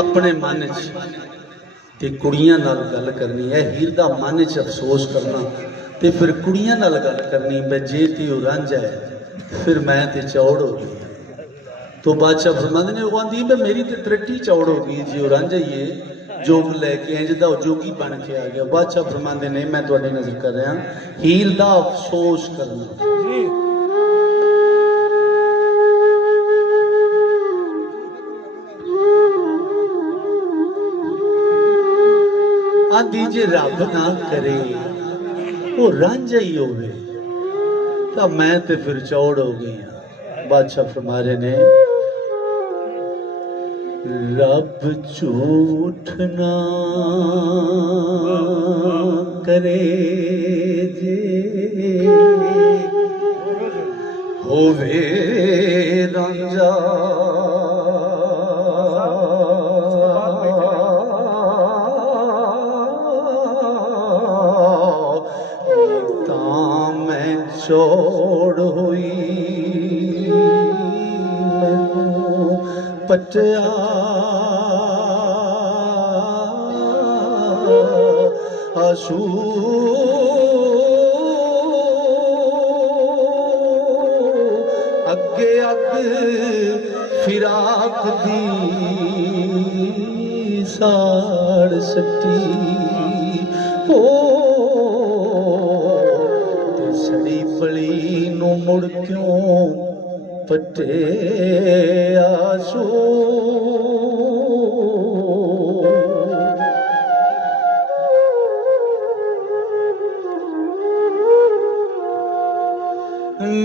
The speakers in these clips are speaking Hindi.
अपने मन ते कुड़ियां नाल गल करनी है। हीर दा मन च अफसोस करना ते फिर कुड़ियां नाल गल करनी मैं जे ते रांझा है फिर मैं ते चौड़ हो गई। तो बादशाह फरमांदे ने वो आंदी मैं मेरी ते तरट्टी चौड़ हो गई जी रांझा ही है जोग लैके इंज दा जोगी बन के आ गया। बादशाह फरमांदे ने मैं तुहाडी नज़र कर रहा हीर दा अफसोस करना। आंदी जे रब ना करे वो रांझा ही होवे तो मैं ते फिर चौड़ हो गई हाँ। बादशाह फरमा रहे ने रब झूठ ना करे जे होवे रांझा चौड़ हुई मैनू पटिया आशू अगे अग फिराक दी साड़ सटी हो सड़ी बली नो मुड़ क्यों पटे आसू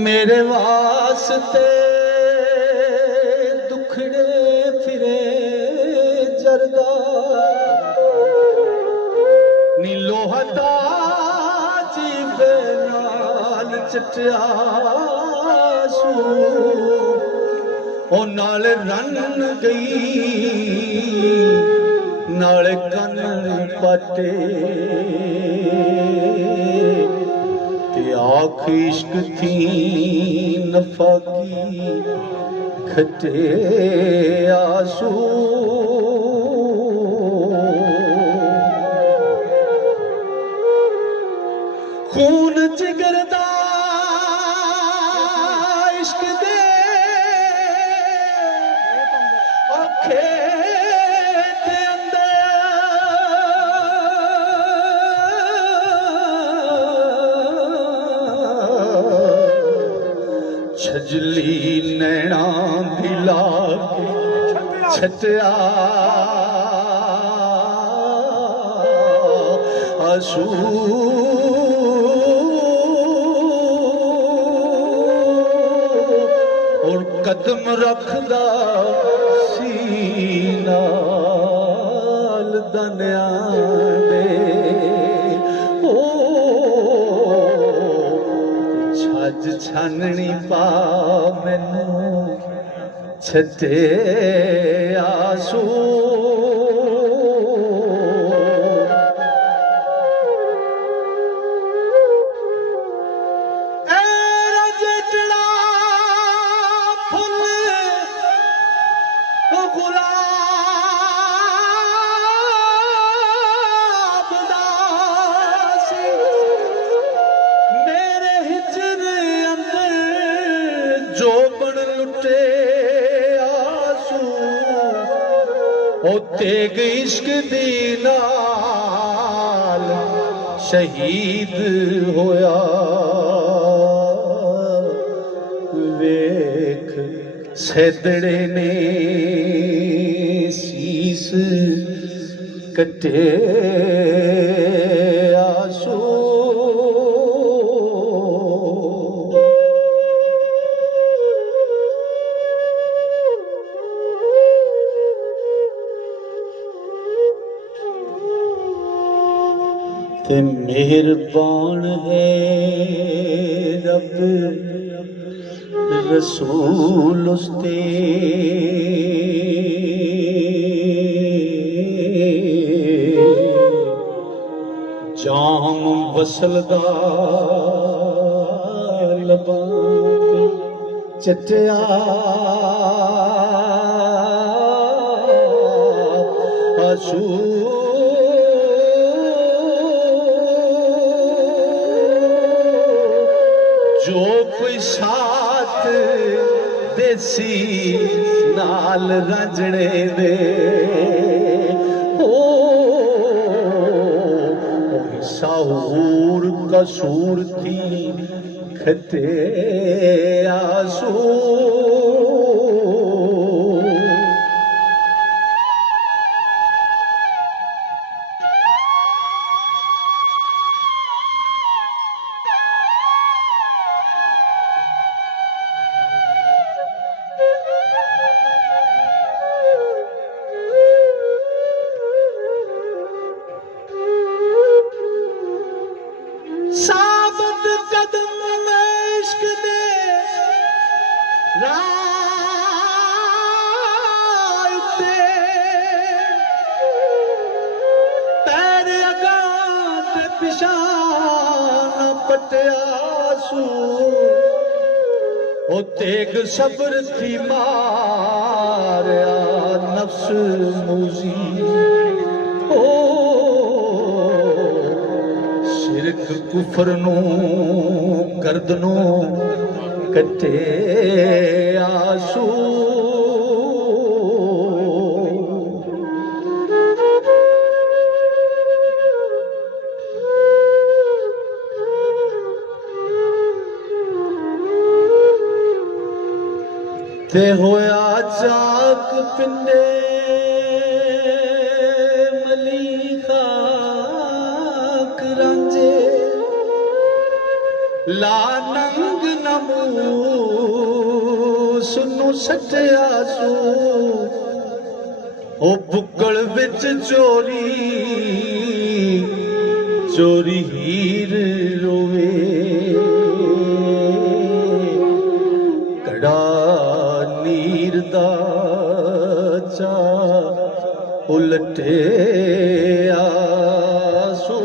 मेरे वास्ते दुखड़े फिरे जरदा नीलो हटा जीवे चटियासू ओ नाले रन गई नाले कन पाटे ते आख इश्क थी नफा की खटे आसू खून जिगर दा इश्क दे आखे ते अंदर छजली नैना दिला के छटिया आशू और कदम रखदा सीनाल दनिया दे ओ छज छाननी पा मैनू छटे आसू तेग इश्क दी नाल शहीद होया वेख सैदड़े ने शीस कटे आसू ते मेहरबान है रब रसूल उसते जाम वसलदा लबां चटिया आंसू जो कोई साथ देसी नाल रंजने दे ओ साहूर कसूर थी खते आंसू साबत कदम में इश्क दे राह ते पैर अगां ते पिछां पटियासू ओ तेग सब्र थी मारिया नफ्स मूजी ओ शिरक कुफर नू गर्दनू कटे आंसू ते होया चाक पिंडे मलीखा रांझे ला नंग नमू सुनु सटियासू ओ बुक्कड़ विच चोरी चोरी हीर रोवे कड़ा नीर दा चा उलटे आसू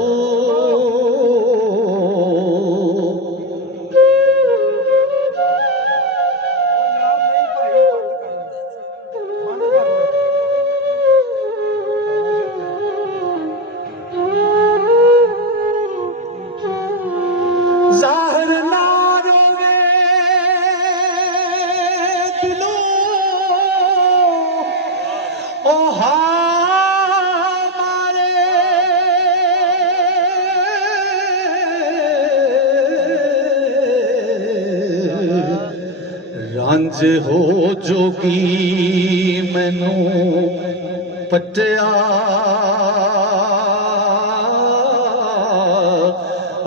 ज़ाहिर ना रोवे दिलो ओ हमारे रांझ हो जोगी मैनू पटिया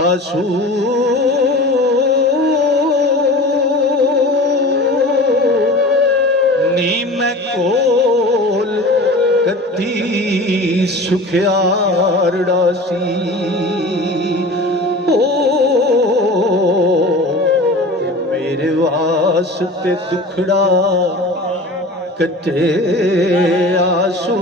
आंसू नी मैं कोल कती सुखियारड़ा सी ओ ते मेरे वास्ते दुखड़ा कटे आंसू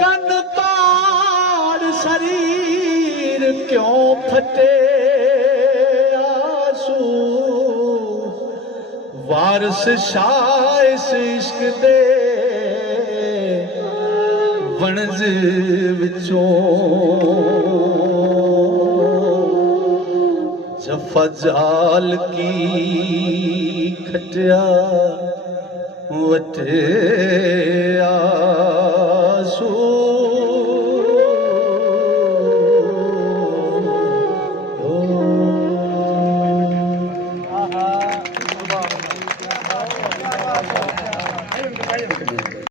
कन पाड़ शरीर क्यों फटे आंसू वारस शाइस इश्क दे वणज विचों जफा जाल की खटिया वटे आंसू